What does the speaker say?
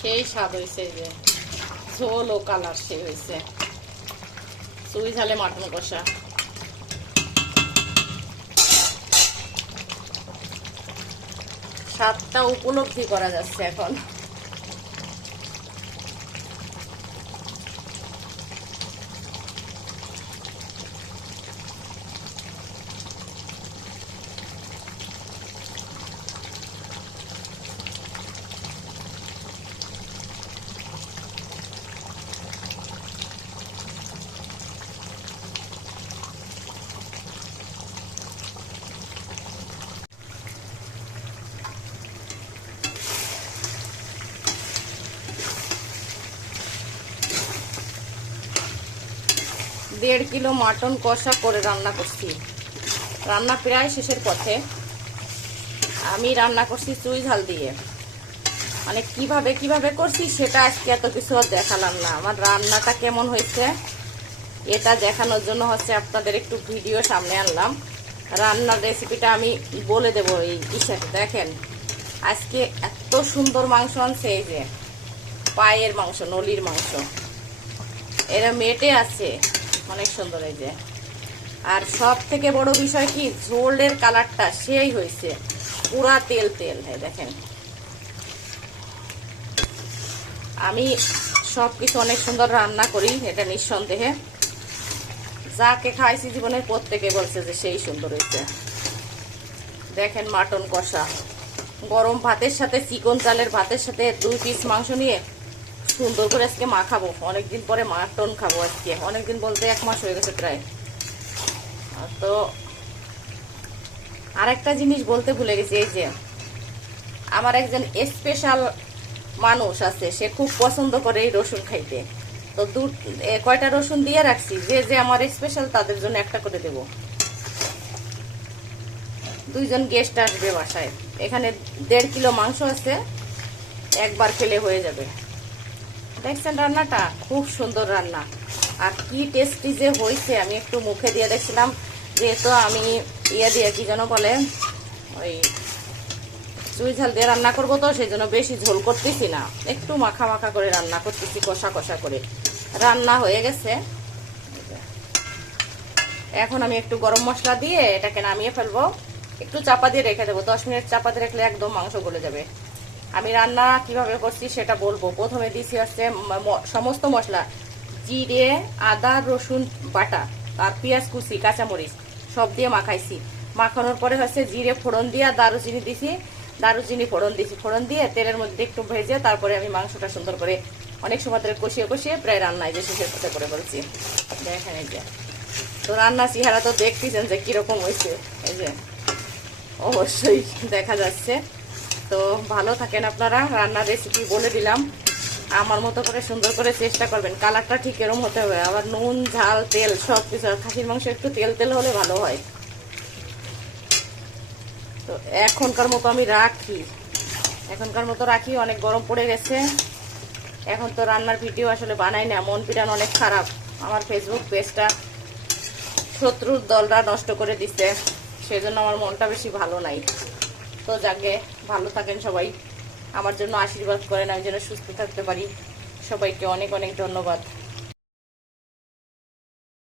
সেই স্বাদ হয়েছে, যে ঝোল ও কালার সে হয়েছে চুই ঝালে মাটন কষা। স্বাদটা উপলব্ধি করা যাচ্ছে এখন। দেড় কিলো মাটন কষা করে রান্না করছি। রান্না প্রায় শেষের পথে। আমি রান্না করছি চুই ঝাল দিয়ে, মানে কিভাবে কিভাবে করছি সেটা আজকে এত কিছু দেখালাম না। আমার রান্নাটা কেমন হয়েছে এটা দেখানোর জন্য হচ্ছে আপনাদের একটু ভিডিও সামনে আনলাম। রান্নার রেসিপিটা আমি বলে দেবো এই ইসাতে। দেখেন আজকে এত সুন্দর মাংস আনছে, এই যে পায়ের মাংস, নলির মাংস, এরা মেটে আছে অনেক সুন্দর। এই যে আর সব থেকে বড় বিষয় কি, ঝোলের কালারটা সেই হয়েছে, পুরা তেল তেল। হ্যাঁ দেখেন, আমি সবকিছু অনেক সুন্দর রান্না করি, এটা নিঃসন্দেহে। যাকে খাইছি জীবনের প্রত্যেকে বলছে যে সেই সুন্দর হয়েছে। দেখেন মাটন কষা গরম ভাতের সাথে, চিকন চালের ভাতের সাথে 2 পিস মাংস নিয়ে সুন্দর করে আজকে মাখাবো। অনেকদিন পরে মাটন খাবো আজকে, অনেকদিন বলতে 1 মাস হয়ে গেছে প্রায়। তো আরেকটা জিনিস বলতে ভুলে গেছি, এই যে আমার একজন স্পেশাল মানুষ আছে, সে খুব পছন্দ করে এই রসুন খাইতে। তো কয়টা রসুন দিয়ে রাখছি, যে যে আমার স্পেশাল তাদের জন্য একটা করে দেব। 2 জন গেস্ট আসবে বাসায়। এখানে 1.5 কিলো মাংস আছে, একবার খেলে হয়ে যাবে। দেখছেন রান্নাটা খুব সুন্দর রান্না, আর কি টেস্টি যে হয়েছে। আমি একটু মুখে দিয়ে দেখছিলাম, যেহেতু আমি দিয়ে কি যেন বলে, ওই চুই ঝাল দিয়ে রান্না করবো, তো সেই জন্য বেশি ঝোল করতেছি না, একটু মাখা মাখা করে রান্না করতেছি, কষা কষা করে। রান্না হয়ে গেছে। এখন আমি একটু গরম মশলা দিয়ে এটাকে নামিয়ে ফেলবো, একটু চাপা দিয়ে রেখে দেবো। 10 মিনিট চাপা দিয়ে রাখলে একদম মাংস গলে যাবে। আমি রান্না কিভাবে করছি সেটা বলবো। প্রথমে দিয়েছি হচ্ছে সমস্ত মশলা, জিরে, আদা, রসুন বাটা, আর পেঁয়াজ কুচি, কাঁচামরিচ সব দিয়ে মাখাইছি। মাখানোর পরে হচ্ছে জিরে ফোড়ন দিয়ে দারুচিনি দিছি, দারুচিনি ফোড়ন দিছি। ফোড়ন দিয়ে তেলের মধ্যে একটু ভেজে তারপরে আমি মাংসটা সুন্দর করে অনেক সময় ধরে কষিয়ে কষিয়ে প্রায় রান্নায় যে শেষের পথে করে বলছি। দেখেন এই যে, তো রান্না চেহারা তো দেখতেছেন যে কিরকম হয়েছে, এই যে অবশ্যই দেখা যাচ্ছে। তো ভালো থাকেন আপনারা। রান্নার রেসিপি বলে দিলাম, আমার মতো করে সুন্দর করে চেষ্টা করবেন। কালারটা ঠিক এরকম হতে হবে, আবার নুন ঝাল তেল সব কিছু। খাসির মাংস একটু তেল তেল হলে ভালো হয়। তো এখনকার মতো আমি রাখি, অনেক গরম পড়ে গেছে। এখন তো রান্নার ভিডিও আসলে বানাই না, মন পিটান অনেক খারাপ। আমার ফেসবুক পেজটা শত্রুর দলরা নষ্ট করে দিচ্ছে, সেজন্য আমার মনটা বেশি ভালো নাই। তো যাকে ভালো থাকেন সবাই, আমার জন্য আশীর্বাদ করেন, আমি যেন সুস্থ থাকতে পারি। সবাইকে অনেক অনেক ধন্যবাদ।